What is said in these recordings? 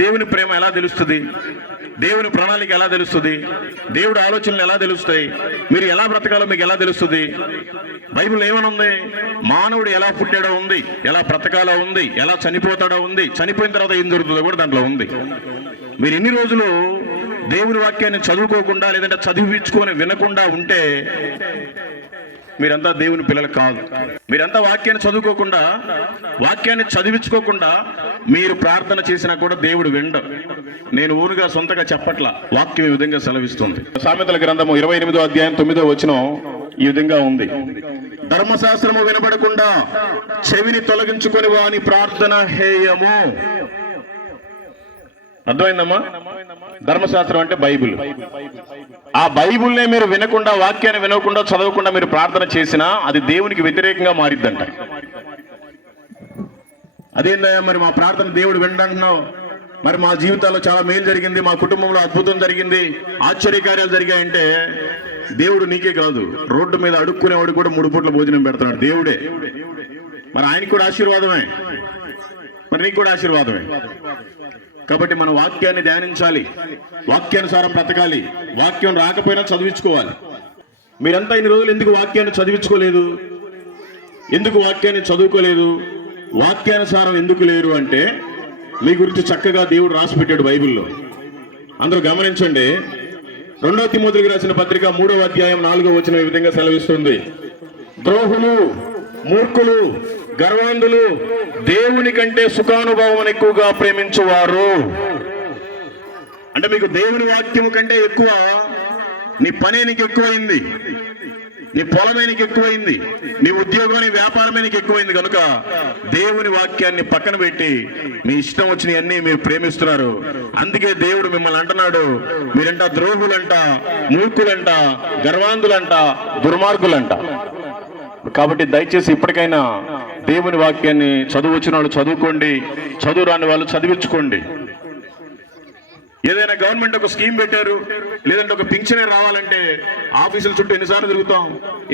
దేవుని ప్రేమ ఎలా తెలుస్తుంది? దేవుని ప్రణాళిక ఎలా తెలుస్తుంది? దేవుడి ఆలోచనలు ఎలా తెలుస్తాయి? మీరు ఎలా బ్రతకాలో మీకు ఎలా తెలుస్తుంది? బైబిల్ ఏమనుంది? మానవుడు ఎలా పుట్టాడో ఉంది, ఎలా బ్రతకాలో ఉంది, ఎలా చనిపోతాడో ఉంది, చనిపోయిన తర్వాత ఏం జరుగుతుందో కూడా దాంట్లో ఉంది. మీరు ఎన్ని రోజులు దేవుని వాక్యాన్ని చదువుకోకుండా లేదంటే చదివించుకొని వినకుండా ఉంటే మీరంతా దేవుని పిల్లలు కాదు. మీరంతా వాక్యాన్ని చదువుకోకుండా, వాక్యాన్ని చదివించుకోకుండా మీరు ప్రార్థన చేసినా కూడా దేవుడు వినడు. నేను ఊరుగా సొంతగా చెప్పట్లా, వాక్యం ఈ విధంగా సెలవిస్తుంది. సామెతల గ్రంథము 28వ అధ్యాయం 9వ వచనం ఈ విధంగా ఉంది. ధర్మశాస్త్రము వినబడకుండా చెవిని తొలగించుకొని వాని ప్రార్థన హేయము. అర్థమైందమ్మా? ధర్మశాస్త్రం అంటే బైబిల్. ఆ బైబిల్నే మీరు వినకుండా, వాక్యాన్ని వినకుండా, చదవకుండా మీరు ప్రార్థన చేసినా అది దేవునికి వ్యతిరేకంగా మారిద్దంట. అదేందయ్యా మరి మా ప్రార్థన దేవుడు వినడంటున్నావు, మరి మా జీవితాల్లో చాలా మేలు జరిగింది, మా కుటుంబంలో అద్భుతం జరిగింది, ఆశ్చర్యకార్యాలు జరిగాయంటే దేవుడు నీకే కాదు, రోడ్డు మీద అడుక్కునేవాడు కూడా 3 పూట్ల భోజనం పెడతాడు దేవుడే. మరి ఆయనకు కూడా ఆశీర్వాదమే, మరి నీకు కూడా ఆశీర్వాదమే. కాబట్టి మన వాక్యాన్ని ధ్యానించాలి, వాక్యానుసారం బ్రతకాలి, వాక్యం రాకపోయినా చదివించుకోవాలి. మీరంతా ఇన్ని రోజులు ఎందుకు వాక్యాన్ని చదివించుకోలేదు? ఎందుకు వాక్యాన్ని చదువుకోలేదు? వాక్యానుసారం ఎందుకు లేరు అంటే మీ గురించి చక్కగా దేవుడు రాసి పెట్టాడు బైబిల్లో. అందరూ గమనించండి. 2వ తిమోతికి రాసిన పత్రిక 3వ అధ్యాయం 4వ వచనం ఈ విధంగా సెలవిస్తుంది. ద్రోహులు, మూర్ఖులు, గర్వాంధులు దేవుని కంటే సుఖానుభవం ఎక్కువగా ప్రేమించువారు. అంటే మీకు దేవుని వాక్యము కంటే ఎక్కువ నీ పనే నీకు ఎక్కువైంది, నీ పొలమే నీకు ఎక్కువైంది, నీ ఉద్యోగం, నీ వ్యాపారమే నీకు ఎక్కువైంది కనుక దేవుని వాక్యాన్ని పక్కన పెట్టి మీ ఇష్టం వచ్చినవన్నీ మీరు ప్రేమిస్తున్నారు. అందుకే దేవుడు మిమ్మల్ని అంటున్నాడు, మీరంట ద్రోహులంట, మూర్ఖులంట, గర్వాంధులంట, దుర్మార్గులంట. కాబట్టి దయచేసి ఇప్పటికైనా దేవుని వాక్యాన్ని చదువువచ్చిన వాళ్ళు చదువుకోండి, చదువు రాని వాళ్ళు చదివించుకోండి. ఏదైనా గవర్నమెంట్ ఒక స్కీమ్ పెట్టారు, లేదంటే ఒక పింఛనే రావాలంటే ఆఫీసుల చుట్టూ ఎన్నిసార్లు తిరుగుతాం,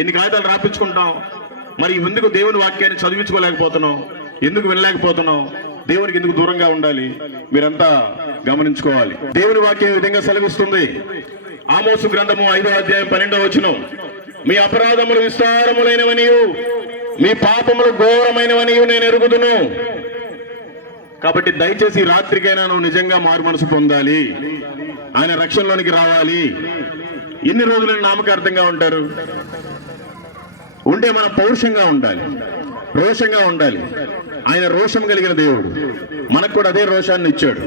ఎన్ని కాగితాలు రాపించుకుంటాం. మరి ఎందుకు దేవుని వాక్యాన్ని చదివించుకోలేకపోతున్నాం? ఎందుకు వినలేకపోతున్నాం? దేవునికి ఎందుకు దూరంగా ఉండాలి? మీరంతా గమనించుకోవాలి. దేవుని వాక్యం ఈ విధంగా సెలవిస్తుంది. ఆమోసు గ్రంథము 5వ అధ్యాయం 12వ వచనం. మీ అపరాధములు విస్తారములైనవనియు మీ పాపములు ఘోరమైనవనియు నేను ఎరుగుదును. కాబట్టి దయచేసి రాత్రికైనా నువ్వు నిజంగా మారు మనసు పొందాలి, ఆయన రక్షణలోనికి రావాలి. ఎన్ని రోజులు నామకార్థంగా ఉంటారు? ఉంటే మనం పౌరుషంగా ఉండాలి, రోషంగా ఉండాలి. ఆయన రోషం కలిగిన దేవుడు, మనకు కూడా అదే రోషాన్ని ఇచ్చాడు.